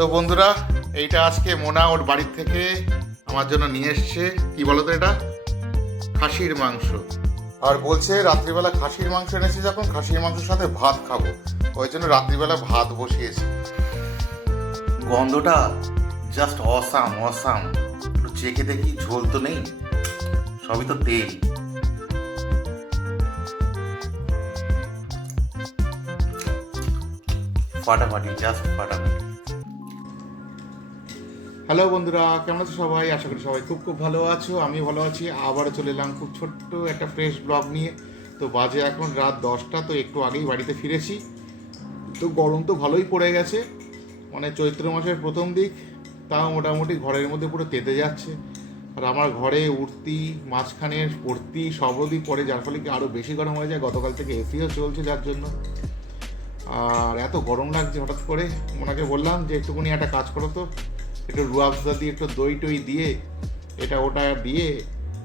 তো বন্ধুরা, এইটা আজকে মোনা ওর বাড়ির থেকে আমার জন্য নিয়ে এসছে। কি বলো তো এটা? খাসির মাংস। আর বলছে, রাত্রিবেলা খাসির মাংস এনেছে যখন খাসির মাংসের সাথে ভাত খাব। ওই জন্য রাত্রিবেলা ভাত বসিয়েছি। গন্ধটা জাস্ট অসাম অসাম একটু চেখে দেখি, ঝোল তো নেই। সবই তো তেল। ফাটাফাটি জাস্ট ফাটাফাটি। হ্যালো বন্ধুরা, কেমন আছো সবাই? আশা করি সবাই খুব খুব ভালো আছো আমি ভালো আছি। আবারও চলে এলাম খুব ছোট্ট একটা ফ্রেশ ব্লগ নিয়ে। তো বাজে এখন রাত দশটা, তো একটু আগেই বাড়িতে ফিরেছি। তো গরম তো ভালোই পড়ে গেছে মানে চৈত্র মাসের প্রথম দিক, তাও মোটামুটি ঘরের মধ্যে পুরো তেতে যাচ্ছে। আর আমার ঘরে উঠতি, মাঝখানে পড়তি সবরদি পড়ে, যার ফলে কি আরও বেশি গরম হয়ে যায়? গতকাল থেকে এসিও চলছে যার জন্য। আর এত গরম লাগছে হঠাৎ করে ওনাকে বললাম যে, একটুখানি একটা কাজ করো তো। একটু রুয়াবজা দিয়ে একটু দই টই দিয়ে, এটা ওটা দিয়ে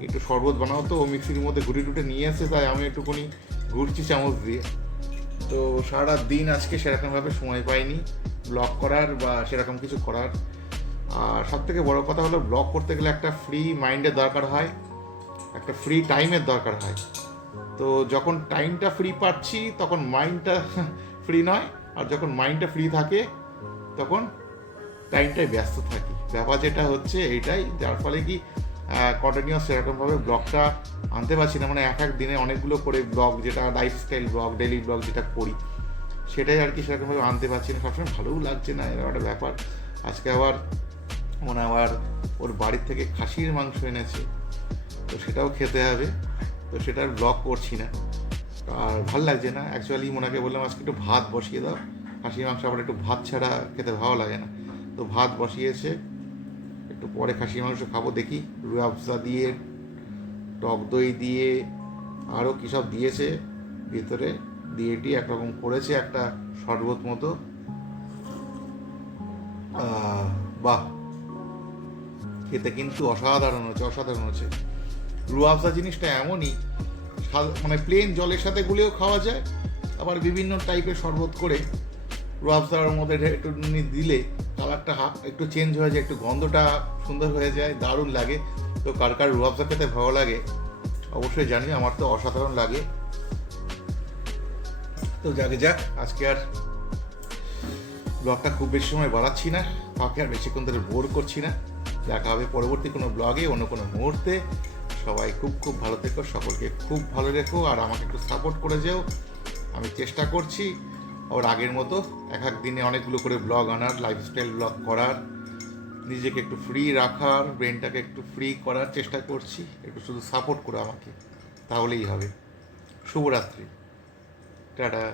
একটু শরবত বানাও তো, ও মিক্সির মধ্যে ঘুরে টুটে নিয়ে এসে তাই আমি একটুখানি ঘুরছি চামচ দিয়ে। তো সারা দিন আজকে সেরকমভাবে সময় পাইনি ব্লগ করার বা সেরকম কিছু করার। আর সব থেকে বড় কথা হলো, ব্লগ করতে গেলে একটা ফ্রি মাইন্ডের দরকার হয়, একটা ফ্রি টাইমের দরকার হয়। তো যখন টাইমটা ফ্রি পাচ্ছি, তখন মাইন্ডটা ফ্রি নয়, আর যখন মাইন্ডটা ফ্রি থাকে, তখন টাইমটাই ব্যস্ত থাকি। ব্যাপার যেটা হচ্ছে এইটাই, যার ফলে কি কন্টিনিউয়াস সেরকমভাবে ব্লগটা আনতে পারছি না। মানে এক এক দিনে অনেকগুলো করে ব্লগ, যেটা লাইফস্টাইল ব্লগ ডেলি ব্লগ যেটা করি, সেটাই আর কি সেরকমভাবে আনতে পারছি না। সবসময় ভালোও লাগছে না, এরকম একটা ব্যাপার। আজকে আবার মনে আবার ওর বাড়ির থেকে খাসির মাংস এনেছে, তো সেটাও খেতে হবে। তো সেটার ব্লগ করছি না। আর ভালো লাগছে না। অ্যাকচুয়ালি মোনাকে বললাম, আজকে একটু ভাত বসিয়ে দাও। খাসির মাংস আবার একটু ভাত ছাড়া খেতে ভালো লাগে না। তো ভাত বসিয়েছে। একটু পরে খাসির মাংস খাব, দেখি। রুয়াবজা দিয়ে, টক দই দিয়ে আরও কী সব দিয়েছে। ভিতরে দিয়ে টিয়ে একরকম করেছে একটা শরবত মতো। বাহ! খেতে কিন্তু অসাধারণ হচ্ছে অসাধারণ হচ্ছে রুয়াবজা জিনিসটা এমনই মানে প্লেন জলের সাথে গুলেও খাওয়া যায়, আবার বিভিন্ন টাইপের শরবত করে রুয়াবজার মধ্যে একটু দিলে কালারটা একটু চেঞ্জ হয়ে যায়, একটু গন্ধটা সুন্দর হয়ে যায়, দারুণ লাগে। তো কার কার রুয়াবজা খেতে ভালো লাগে, অবশ্যই জানি আমার তো অসাধারণ লাগে। তো যাকে যাক, আজকে আর ব্লগটা খুব বেশি সময় বাড়াচ্ছি না কাউকে আর বেশিক্ষণ ধরে বোর করছি না। দেখা হবে পরবর্তী কোনো ব্লগে অন্য কোনো মুহূর্তে। সবাই খুব খুব ভালো থেকো, সকলকে খুব ভালো রেখো, আর আমাকে একটু সাপোর্ট করে যেও। আমি চেষ্টা করছি ওর আগের মতো এক এক দিনে অনেকগুলো করে ব্লগ আনার লাইফস্টাইল ব্লগ করার, নিজেকে একটু ফ্রি রাখার ব্রেনটাকে একটু ফ্রি করার চেষ্টা করছি। একটু শুধু সাপোর্ট করো আমাকে, তাহলেই হবে। শুভরাত্রি। টাটা।